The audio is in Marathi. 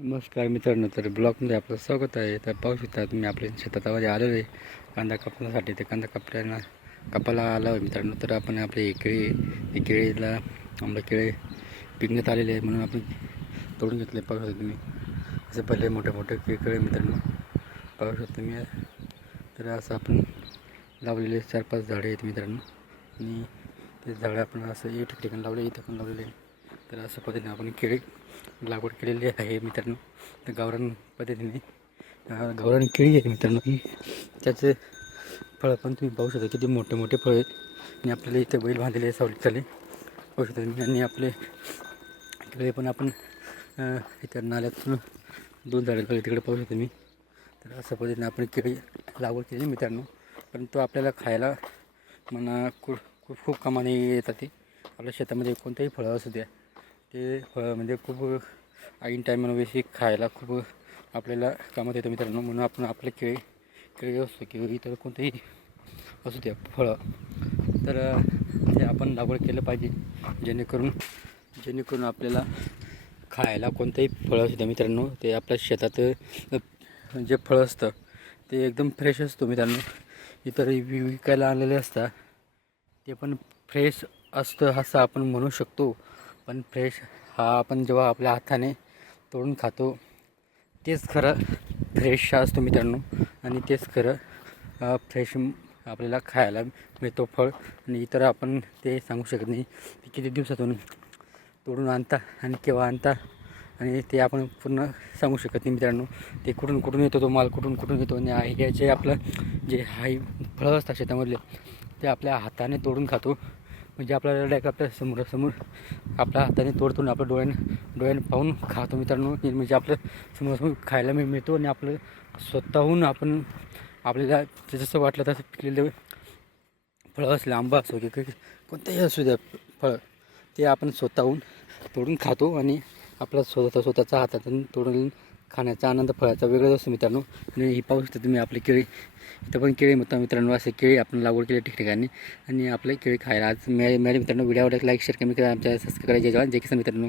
नमस्कार मित्रांनो तर ब्लॉकमध्ये आपलं स्वागत आहे. तर पाहू शकता तुम्ही आपल्या शेतामध्ये आलेलो आहे. कांदा कापण्यासाठी ते कांदा कापल्याला कापायला आला आहे मित्रांनो. तर आपण आपले केळी हे केळीला आंबा केळे पिकण्यात आलेले आहे म्हणून आपण तोडून घेतले. पाहू शकता तुम्ही. असे पहिले मोठे मोठे के केळी मित्रांनो. पाहू शकता तुम्ही. तर असं आपण लावलेले चार पाच झाडे आहेत मित्रांनो. आणि ते झाडं आपण असं एक ठिकाणी लावले इथं पण लावलेले आहे. तर अशा पद्धतीने आपण केळी लागवड केलेली आहे मित्रांनो. तर गावरान पद्धतीने गावरान केळी आहे मित्रांनो की त्याचे फळं पण तुम्ही पाहू शकता किती मोठे मोठे फळ आहेत. आणि आपल्याला इथे बैल बांधलेले आहे सावलीत पाहू शकता आणि आपले केळी पण आपण इतर नाल्यातून दोन झाडं लागले तिकडे पाहू शकता मी तर अशा पद्धतीने आपण केळी लागवड केली मित्रांनो. परंतु आपल्याला खायला म्हणा खूप खूप खूप कामाने येतात ते. आपल्या शेतामध्ये कोणतंही फळं असू द्या. ते फळं म्हणजे खूप ऐन टायमावेळी खायला खूप आपल्याला कामात येतं मित्रांनो. म्हणून आपण आपले केळी केळी असतो किंवा इतर कोणतेही असू द्या फळं तर ते आपण लागवड केलं पाहिजे. जेणेकरून जेणेकरून आपल्याला खायला कोणतंही फळं असू द्या मित्रांनो ते आपल्या शेतात जे फळं असतं ते एकदम फ्रेश असतो मित्रांनो. इतर विकायला आलेले असतात ते पण फ्रेश असतं असं आपण म्हणू शकतो. पण फ्रेश हा आपण जेव्हा आपल्या हाताने तोडून खातो तेच खरं फ्रेश असतो मित्रांनो. आणि तेच खरं फ्रेश आपल्याला खायला मिळतो फळ. आणि इतर आपण ते सांगू शकत नाही ते किती दिवसातून तोडून आणता आणि केव्हा आणता. आणि ते आपण पूर्ण सांगू शकत नाही मित्रांनो. ते कुठून कुठून येतो तो माल कुठून कुठून येतो. आणि आहे जे आपलं जे हाई फळं असतात शेतामधले ते आपल्या हाताने तोडून खातो. म्हणजे आपल्याला डायरेक्ट आपल्या समोरासमोर आपल्या हाताने तोडतोडून आपल्या डोळ्याने डोळ्याने पाहून खातो मित्रांनो. म्हणजे आपल्या समोरासमोर खायला मी मिळतो आणि आपलं स्वतःहून आपण आपल्याला जसं वाटलं तसं पिकलेलं फळं असले आंबा असो की कोणत्याही असू द्या फळं ते आपण स्वतःहून तोडून खातो आणि आपला स्वतः स्वतःचा हातातून तोडून खाण्याचा आनंद फळाचा वेगळाच असतो मित्रांनो. आणि ही पाहू शकता तुम्ही आपली केळी. इथं पण केळी मित्र मित्रांनो असे केळी आपण लागवड केली ठिकठिकाणी. आणि आपले केळी खायला आज मिळाले मिळाले मित्रांनो व्हिडिओ लाईक शेअर कमी करा. आमच्या सबस्क्राईब करायचे जे की मित्रांनो.